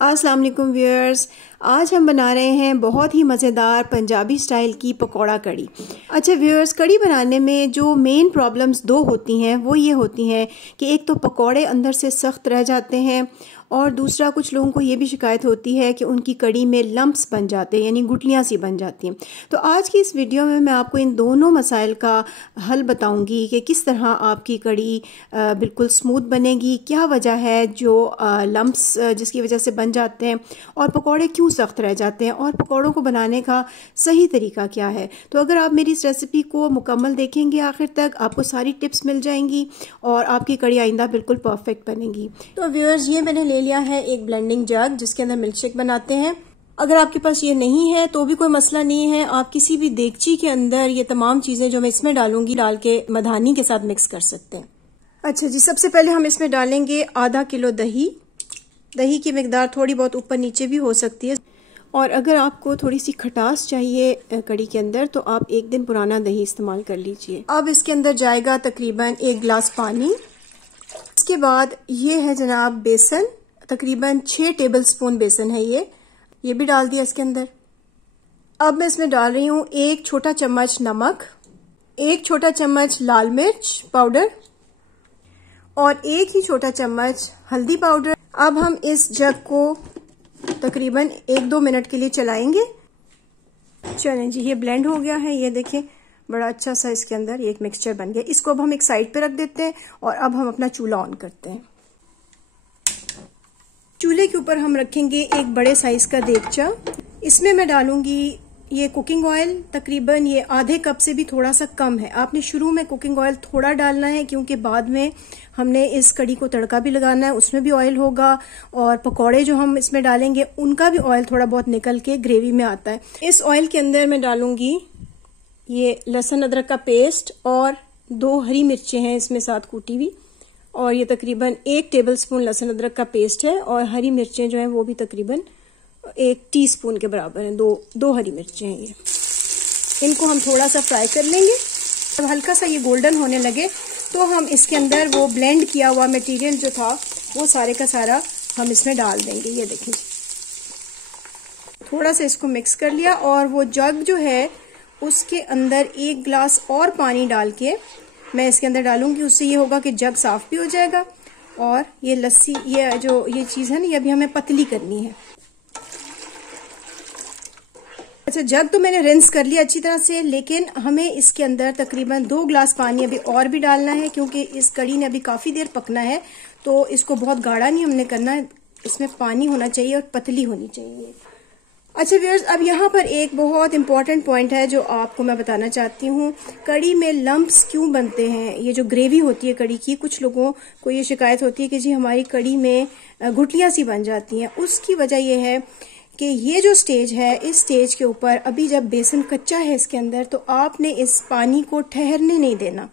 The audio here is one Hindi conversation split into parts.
अस्सलाम वालेकुम व्यूअर्स। आज हम बना रहे हैं बहुत ही मज़ेदार पंजाबी स्टाइल की पकौड़ा कड़ी। अच्छा व्यूअर्स, कड़ी बनाने में जो मेन प्रॉब्लम्स दो होती हैं वो ये होती हैं कि एक तो पकौड़े अंदर से सख्त रह जाते हैं और दूसरा कुछ लोगों को ये भी शिकायत होती है कि उनकी कड़ी में लम्प्स बन जाते हैं, यानी गुठलियाँ सी बन जाती हैं। तो आज की इस वीडियो में मैं आपको इन दोनों मसाइल का हल बताऊंगी कि किस तरह आपकी कड़ी बिल्कुल स्मूथ बनेगी, क्या वजह है जो लम्प्स जिसकी वजह से बन जाते हैं और पकौड़े क्यों सख्त रह जाते हैं और पकौड़ों को बनाने का सही तरीका क्या है। तो अगर आप मेरी इस रेसिपी को मुकम्मल देखेंगे आखिर तक, आपको सारी टिप्स मिल जाएंगी और आपकी कड़ी आइंदा बिल्कुल परफेक्ट बनेगी। तो व्यूअर्स, ये मैंने ले लिया है एक ब्लेंडिंग जग जिसके अंदर मिल्क शेक बनाते हैं। अगर आपके पास ये नहीं है तो भी कोई मसला नहीं है, आप किसी भी देगची के अंदर ये तमाम चीजें जो मैं इसमें डालूंगी डाल के मधानी के साथ मिक्स कर सकते हैं। अच्छा जी, सबसे पहले हम इसमें डालेंगे आधा किलो दही। दही की मिकदार थोड़ी बहुत ऊपर नीचे भी हो सकती है और अगर आपको थोड़ी सी खटास चाहिए कड़ी के अंदर तो आप एक दिन पुराना दही इस्तेमाल कर लीजिए। अब इसके अंदर जाएगा तकरीबन 1 गिलास पानी। इसके बाद ये है जनाब बेसन, तकरीबन 6 टेबलस्पून बेसन है ये भी डाल दिया इसके अंदर। अब मैं इसमें डाल रही हूँ 1 छोटा चम्मच नमक, 1 छोटा चम्मच लाल मिर्च पाउडर और 1 ही छोटा चम्मच हल्दी पाउडर। अब हम इस जग को तकरीबन 1-2 मिनट के लिए चलाएंगे। चलें जी, ये ब्लेंड हो गया है, ये देखें बड़ा अच्छा सा इसके अंदर एक मिक्सचर बन गया। इसको अब हम एक साइड पे रख देते हैं और अब हम अपना चूल्हा ऑन करते हैं। चूल्हे के ऊपर हम रखेंगे एक बड़े साइज का देगचा। इसमें मैं डालूंगी ये कुकिंग ऑयल, तकरीबन ये आधे कप से भी थोड़ा सा कम है। आपने शुरू में कुकिंग ऑयल थोड़ा डालना है क्योंकि बाद में हमने इस कड़ी को तड़का भी लगाना है, उसमें भी ऑयल होगा और पकौड़े जो हम इसमें डालेंगे उनका भी ऑयल थोड़ा बहुत निकल के ग्रेवी में आता है। इस ऑयल के अंदर मैं डालूंगी ये लहसुन अदरक का पेस्ट और 2 हरी मिर्चें हैं इसमें साथ कूटी हुई और ये तकरीबन 1 टेबलस्पून लहसुन अदरक का पेस्ट है और हरी मिर्चें जो हैं वो भी तकरीबन 1 टीस्पून के बराबर हैं। दो हरी मिर्चें हैं ये। इनको हम थोड़ा सा फ्राई कर लेंगे। जब हल्का सा ये गोल्डन होने लगे तो हम इसके अंदर वो ब्लेंड किया हुआ मटेरियल जो था वो सारे का सारा हम इसमें डाल देंगे। ये देखें, थोड़ा सा इसको मिक्स कर लिया और वो जग जो है उसके अंदर 1 गिलास और पानी डाल के मैं इसके अंदर डालूंगी। उससे ये होगा कि जग साफ भी हो जाएगा और ये लस्सी ये चीज है ना, ये अभी हमें पतली करनी है। अच्छा, जग तो मैंने रिंस कर लिया अच्छी तरह से, लेकिन हमें इसके अंदर तकरीबन 2 गिलास पानी अभी और भी डालना है क्योंकि इस कड़ी ने अभी काफी देर पकना है। तो इसको बहुत गाढ़ा नहीं हमने करना है, इसमें पानी होना चाहिए और पतली होनी चाहिए। अच्छा व्यूअर्स, अब यहाँ पर एक बहुत इंपॉर्टेंट पॉइंट है जो आपको मैं बताना चाहती हूँ। कड़ी में लम्प्स क्यों बनते हैं? ये जो ग्रेवी होती है कड़ी की, कुछ लोगों को ये शिकायत होती है कि जी हमारी कड़ी में गुठलियाँ सी बन जाती हैं। उसकी वजह यह है कि ये जो स्टेज है, इस स्टेज के ऊपर अभी जब बेसन कच्चा है इसके अंदर, तो आपने इस पानी को ठहरने नहीं देना।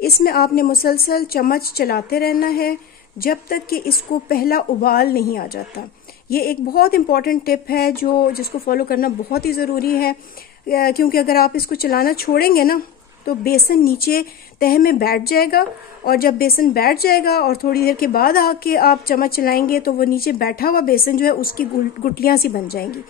इसमें आपने मुसलसल चम्मच चलाते रहना है जब तक कि इसको पहला उबाल नहीं आ जाता। ये एक बहुत इंपॉर्टेंट टिप है जिसको फॉलो करना बहुत ही ज़रूरी है क्योंकि अगर आप इसको चलाना छोड़ेंगे ना तो बेसन नीचे तह में बैठ जाएगा और जब बेसन बैठ जाएगा और थोड़ी देर के बाद आके आप चम्मच चलाएंगे तो वो नीचे बैठा हुआ बेसन जो है उसकी गुठलियाँ सी बन जाएंगी।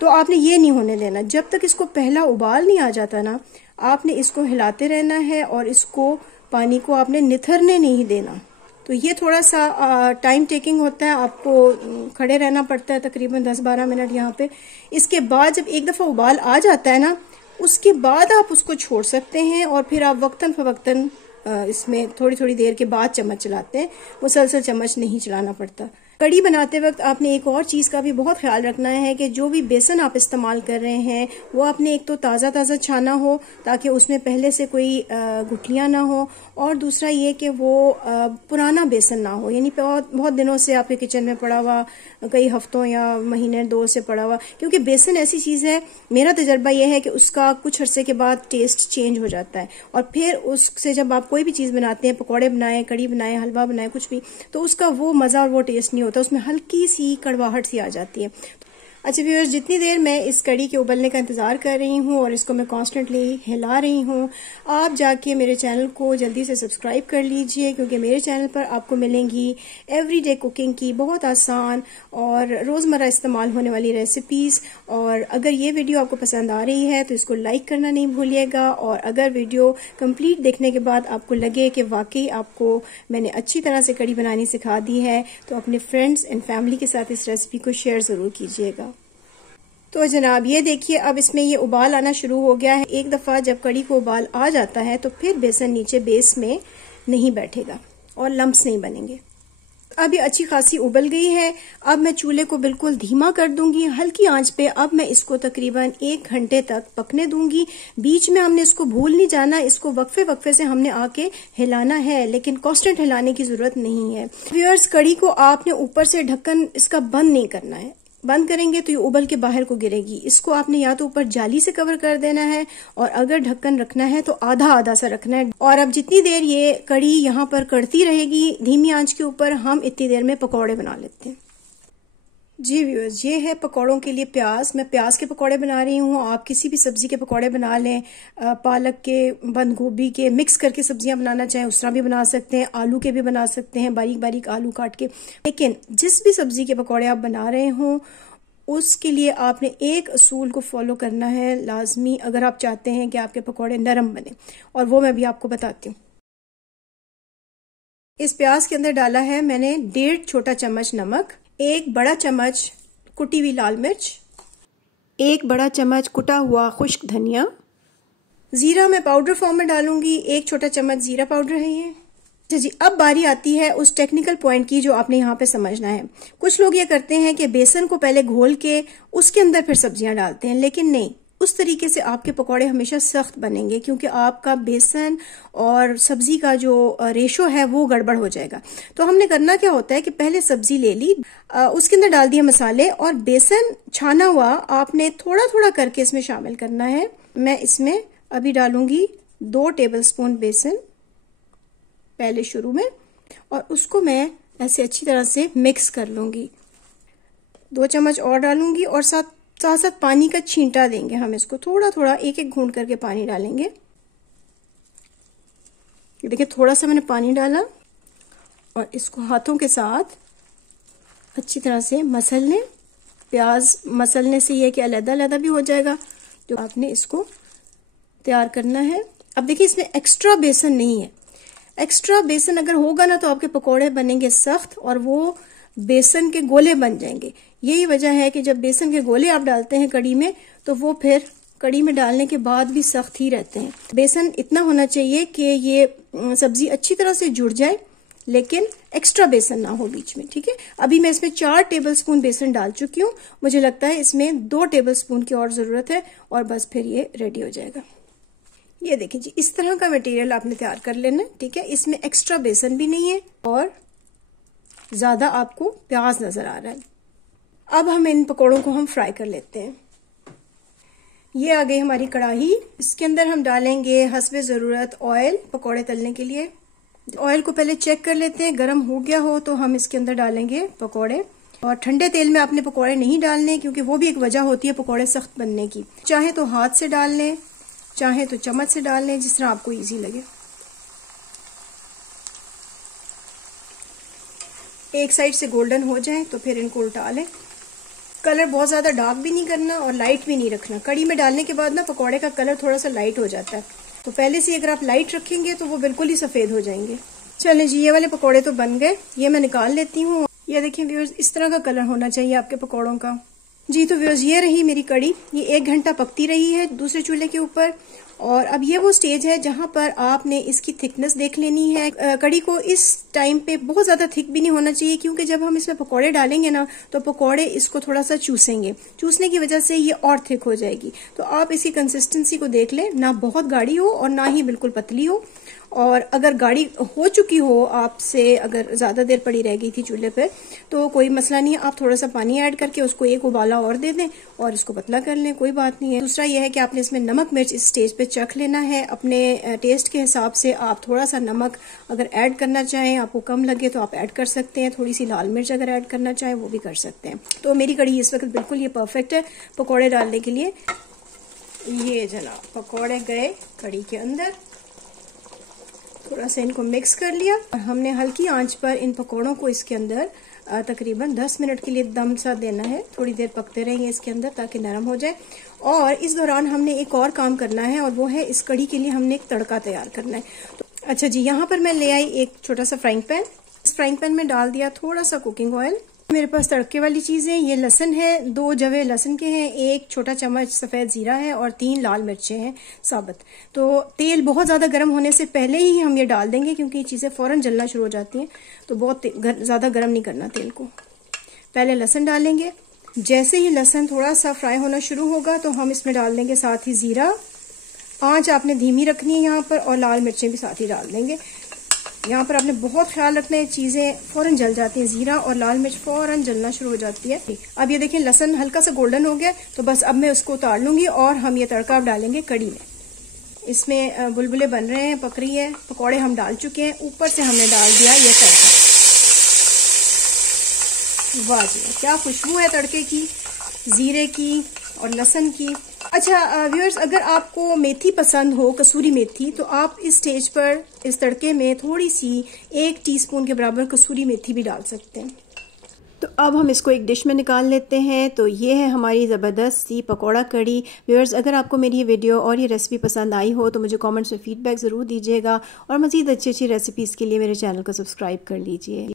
तो आपने ये नहीं होने देना। जब तक इसको पहला उबाल नहीं आ जाता ना, आपने इसको हिलाते रहना है और इसको पानी को आपने निथरने नहीं देना। तो ये थोड़ा सा टाइम टेकिंग होता है, आपको खड़े रहना पड़ता है तकरीबन 10-12 मिनट यहाँ पे। इसके बाद जब एक दफ़ा उबाल आ जाता है ना, उसके बाद आप उसको छोड़ सकते हैं और फिर आप वक्तन फवक्तन इसमें थोड़ी थोड़ी देर के बाद चम्मच चलाते हैं, मुसलसल चम्मच नहीं चलाना पड़ता। कड़ी बनाते वक्त आपने एक और चीज़ का भी बहुत ख्याल रखना है कि जो भी बेसन आप इस्तेमाल कर रहे हैं वो आपने एक तो ताज़ा छाना हो ताकि उसमें पहले से कोई गुठलियाँ ना हो और दूसरा ये कि वो पुराना बेसन ना हो, यानी बहुत दिनों से आपके किचन में पड़ा हुआ, कई हफ्तों या महीने 2 से पड़ा हुआ। क्योंकि बेसन ऐसी चीज़ है, मेरा तजर्बा यह है कि उसका कुछ अरसे के बाद टेस्ट चेंज हो जाता है और फिर उससे जब आप कोई भी चीज़ बनाते हैं, पकौड़े बनाएं, कड़ी बनाएं, हलवा बनाएं, कुछ भी, तो उसका वो मज़ा और वो टेस्ट नहीं होता, उसमें हल्की सी कड़वाहट सी आ जाती है। अच्छा व्यूअर्स, जितनी देर मैं इस कड़ी के उबलने का इंतजार कर रही हूँ और इसको मैं कॉन्स्टेंटली हिला रही हूँ, आप जाके मेरे चैनल को जल्दी से सब्सक्राइब कर लीजिए, क्योंकि मेरे चैनल पर आपको मिलेंगी एवरीडे कुकिंग की बहुत आसान और रोजमर्रा इस्तेमाल होने वाली रेसिपीज। और अगर ये वीडियो आपको पसंद आ रही है तो इसको लाइक करना नहीं भूलिएगा, और अगर वीडियो कंप्लीट देखने के बाद आपको लगे कि वाकई आपको मैंने अच्छी तरह से कड़ी बनानी सिखा दी है तो अपने फ्रेंड्स एंड फैमिली के साथ इस रेसिपी को शेयर जरूर कीजिएगा। तो जनाब ये देखिए, अब इसमें ये उबाल आना शुरू हो गया है। एक दफा जब कड़ी को उबाल आ जाता है तो फिर बेसन नीचे बेस में नहीं बैठेगा और लम्प्स नहीं बनेंगे। अब ये अच्छी खासी उबल गई है। अब मैं चूल्हे को बिल्कुल धीमा कर दूंगी, हल्की आंच पे। अब मैं इसको तकरीबन 1 घंटे तक पकने दूंगी। बीच में हमने इसको भूल नहीं जाना, इसको वक्फे वक्फे से हमने आके हिलाना है, लेकिन कांस्टेंट हिलाने की जरूरत नहीं है। व्यूअर्स, कड़ी को आपने ऊपर से ढक्कन इसका बंद नहीं करना है, बंद करेंगे तो ये उबल के बाहर को गिरेगी। इसको आपने या तो ऊपर जाली से कवर कर देना है, और अगर ढक्कन रखना है तो आधा आधा सा रखना है। और अब जितनी देर ये कड़ी यहाँ पर कड़ती रहेगी धीमी आंच के ऊपर, हम इतनी देर में पकौड़े बना लेते हैं। जी व्यूअर्स, ये है पकौड़ों के लिए प्याज। मैं प्याज के पकौड़े बना रही हूँ। आप किसी भी सब्जी के पकौड़े बना लें, पालक के, बंद गोभी के, मिक्स करके सब्जियां बनाना चाहें उस तरह भी बना सकते हैं, आलू के भी बना सकते हैं, बारीक बारीक आलू काट के। लेकिन जिस भी सब्जी के पकौड़े आप बना रहे हों उसके लिए आपने एक असूल को फॉलो करना है लाजमी, अगर आप चाहते हैं कि आपके पकौड़े नरम बने, और वो मैं भी आपको बताती हूँ। इस प्याज के अंदर डाला है मैंने 1.5 छोटा चम्मच नमक, 1 बड़ा चम्मच कुटी हुई लाल मिर्च, 1 बड़ा चम्मच कुटा हुआ खुश्क धनिया। जीरा मैं पाउडर फॉर्म में डालूंगी, 1 छोटा चम्मच जीरा पाउडर है ये। अच्छा जी, अब बारी आती है उस टेक्निकल पॉइंट की जो आपने यहाँ पे समझना है। कुछ लोग ये करते हैं कि बेसन को पहले घोल के उसके अंदर फिर सब्जियां डालते हैं, लेकिन नहीं, उस तरीके से आपके पकौड़े हमेशा सख्त बनेंगे, क्योंकि आपका बेसन और सब्जी का जो रेशो है वो गड़बड़ हो जाएगा। तो हमने करना क्या होता है कि पहले सब्जी ले ली, उसके अंदर डाल दिए मसाले, और बेसन छाना हुआ आपने थोड़ा थोड़ा करके इसमें शामिल करना है। मैं इसमें अभी डालूंगी 2 टेबलस्पून बेसन पहले शुरू में, और उसको मैं ऐसे अच्छी तरह से मिक्स कर लूंगी। 2 चम्मच और डालूंगी, और साथ साथ पानी का छींटा देंगे हम इसको, थोड़ा थोड़ा एक एक घूंट करके पानी डालेंगे। देखिए थोड़ा सा मैंने पानी डाला, और इसको हाथों के साथ अच्छी तरह से मसल लें। प्याज मसलने से यह कि अलग अलग भी हो जाएगा जो आपने इसको तैयार करना है। अब देखिए इसमें एक्स्ट्रा बेसन नहीं है। एक्स्ट्रा बेसन अगर होगा ना तो आपके पकोड़े बनेंगे सख्त और वो बेसन के गोले बन जाएंगे। यही वजह है कि जब बेसन के गोले आप डालते हैं कड़ी में तो वो फिर कड़ी में डालने के बाद भी सख्त ही रहते हैं। बेसन इतना होना चाहिए कि ये सब्जी अच्छी तरह से जुड़ जाए, लेकिन एक्स्ट्रा बेसन ना हो बीच में। ठीक है, अभी मैं इसमें 4 टेबलस्पून बेसन डाल चुकी हूँ। मुझे लगता है इसमें 2 टेबलस्पून की और जरूरत है, और बस फिर ये रेडी हो जाएगा। ये देखिए जी, इस तरह का मटेरियल आपने तैयार कर लेना। ठीक है, इसमें एक्स्ट्रा बेसन भी नहीं है और ज्यादा आपको प्याज नजर आ रहा है। अब हम इन पकौड़ों को हम फ्राई कर लेते हैं। ये आ गई हमारी कढ़ाई, इसके अंदर हम डालेंगे हस्बे जरूरत ऑयल पकौड़े तलने के लिए। ऑयल को पहले चेक कर लेते हैं, गर्म हो गया हो तो हम इसके अंदर डालेंगे पकौड़े। और ठंडे तेल में आपने पकौड़े नहीं डालने, क्योंकि वो भी एक वजह होती है पकौड़े सख्त बनने की। चाहे तो हाथ से डाल लें, चाहे तो चम्मच से डाल लें, जिस तरह आपको इजी लगे। एक साइड से गोल्डन हो जाए तो फिर इनको उल्टा लें। कलर बहुत ज्यादा डार्क भी नहीं करना और लाइट भी नहीं रखना। कड़ी में डालने के बाद ना पकौड़े का कलर थोड़ा सा लाइट हो जाता है, तो पहले से अगर आप लाइट रखेंगे तो वो बिल्कुल ही सफेद हो जाएंगे। चलें जी, ये वाले पकौड़े तो बन गए, ये मैं निकाल लेती हूँ। ये देखिए व्यूअर्स, इस तरह का कलर होना चाहिए आपके पकौड़ों का। जी तो व्यूअर्स, ये रही मेरी कड़ी। ये 1 घंटा पकती रही है दूसरे चूल्हे के ऊपर, और अब ये वो स्टेज है जहां पर आपने इसकी थिकनेस देख लेनी है। कड़ी को इस टाइम पे बहुत ज्यादा थिक भी नहीं होना चाहिए, क्योंकि जब हम इसमें पकौड़े डालेंगे ना तो पकौड़े इसको थोड़ा सा चूसेंगे, चूसने की वजह से ये और थिक हो जाएगी। तो आप इसकी कंसिस्टेंसी को देख लें, ना बहुत गाढ़ी हो और ना ही बिल्कुल पतली हो। और अगर गाढ़ी हो चुकी हो आपसे, अगर ज्यादा देर पड़ी रह गई थी चूल्हे पर, तो कोई मसला नहीं है, आप थोड़ा सा पानी ऐड करके उसको एक उबाला और दे दें और इसको पतला कर लें, कोई बात नहीं है। दूसरा यह है कि आपने इसमें नमक मिर्च इस स्टेज पे चख लेना है अपने टेस्ट के हिसाब से। आप थोड़ा सा नमक अगर ऐड करना चाहें, आपको कम लगे तो आप ऐड कर सकते हैं। थोड़ी सी लाल मिर्च अगर ऐड करना चाहें वो भी कर सकते हैं। तो मेरी कड़ी इस वक्त बिल्कुल ये परफेक्ट है पकौड़े डालने के लिए। ये जनाब पकौड़े गए कड़ी के अंदर, थोड़ा सा इनको मिक्स कर लिया और हमने हल्की आंच पर इन पकौड़ों को इसके अंदर तकरीबन 10 मिनट के लिए दम सा देना है। थोड़ी देर पकते रहेंगे इसके अंदर ताकि नरम हो जाए। और इस दौरान हमने एक और काम करना है और वो है इस कड़ी के लिए हमने एक तड़का तैयार करना है। तो अच्छा जी, यहाँ पर मैं ले आई एक छोटा सा फ्राइंग पैन। इस फ्राइंग पैन में डाल दिया थोड़ा सा कुकिंग ऑयल। मेरे पास तड़के वाली चीजें, ये लहसुन है, 2 जवे लहसुन के हैं, 1 छोटा चम्मच सफेद जीरा है और 3 लाल मिर्चें हैं साबुत। तो तेल बहुत ज्यादा गर्म होने से पहले ही हम ये डाल देंगे क्योंकि ये चीजें फौरन जलना शुरू हो जाती हैं। तो बहुत ज्यादा गर्म नहीं करना तेल को। पहले लहसुन डालेंगे। जैसे ही लहसुन थोड़ा सा फ्राई होना शुरू होगा तो हम इसमें डाल देंगे साथ ही जीरा। आंच आपने धीमी रखनी है यहाँ पर, और लाल मिर्चें भी साथ ही डाल देंगे। यहाँ पर आपने बहुत ख्याल रखना है, चीजें फौरन जल जाती हैं, जीरा और लाल मिर्च फौरन जलना शुरू हो जाती है। अब ये देखिए लहसुन हल्का सा गोल्डन हो गया, तो बस अब मैं उसको उतार लूंगी और हम ये तड़का अब डालेंगे कड़ी में। इसमें बुलबुले बन रहे हैं, पक रही है, पकौड़े हम डाल चुके हैं, ऊपर से हमने डाल दिया ये तड़का। वाह जी, क्या खुशबू है तड़के की, जीरे की और लहसुन की। अच्छा व्यूअर्स, अगर आपको मेथी पसंद हो, कसूरी मेथी, तो आप इस स्टेज पर इस तड़के में थोड़ी सी 1 टीस्पून के बराबर कसूरी मेथी भी डाल सकते हैं। तो अब हम इसको एक डिश में निकाल लेते हैं। तो ये है हमारी ज़बरदस्त सी पकौड़ा कड़ी। व्यूअर्स, अगर आपको मेरी ये वीडियो और ये रेसिपी पसंद आई हो तो मुझे कमेंट्स में फीडबैक ज़रूर दीजिएगा और मज़ीद अच्छी अच्छी रेसिपीज़ के लिए मेरे चैनल को सब्सक्राइब कर लीजिए।